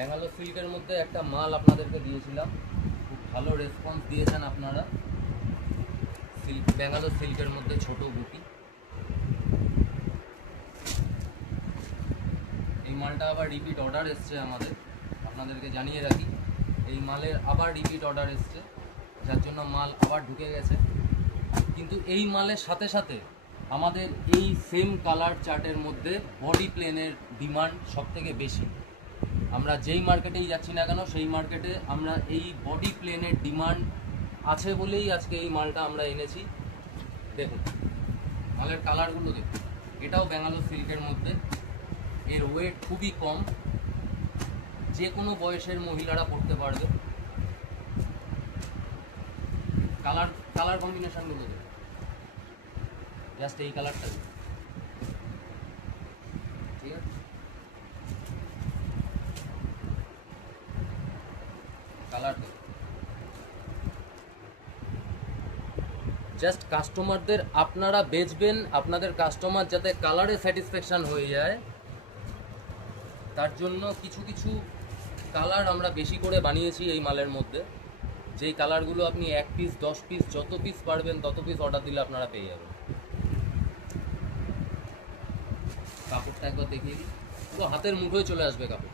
ব্যাঙ্গালোর সিল্কের মধ্যে একটা মাল আপনাদেরকে দিয়েছিলাম, খুব ভালো রেসপন্স দিয়েছেন আপনারা। ব্যাঙ্গালোর সিল্কের মধ্যে ছোট বুটি, এই মালটা আবার রিপিট অর্ডার এসছে আমাদের, আপনাদেরকে জানিয়ে রাখি এই মালের আবার রিপিট অর্ডার এসছে, যার জন্য মাল আবার ঢুকে গেছে। কিন্তু এই মালের সাথে সাথে আমাদের এই সেম কালার চার্টের মধ্যে বডি প্লেনের ডিমান্ড সবথেকে বেশি। আমরা যেই মার্কেটেই যাচ্ছি না কেন সেই মার্কেটে আমরা এই বডি প্লেনের ডিমান্ড আছে বলেই আজকে এই মালটা আমরা এনেছি। দেখুন মালের কালারগুলো দেখুন, এটাও ব্যাঙ্গালোর সিল্কের মধ্যে, এর ওয়েট খুবই কম, যে কোনো বয়সের মহিলারা পরতে পারবে। কালার কম্বিনেশনগুলো দেখুন, জাস্ট এই কালারটা ঠিক আছে, কালার জাস্ট কাস্টমারদের আপনারা বেচবেন, আপনাদের কাস্টমার যাতে কালারে স্যাটিসফ্যাকশান হয়ে যায় তার জন্য কিছু কিছু কালার আমরা বেশি করে বানিয়েছি এই মালের মধ্যে, যেই কালারগুলো আপনি 1 পিস 10 পিস যত পিস পারবেন তত পিস অর্ডার দিলে আপনারা পেয়ে যাবেন। কাপড়টা একবার দেখিয়ে দিই, পুরো হাতের মুঠোয় চলে আসবে কাপড়।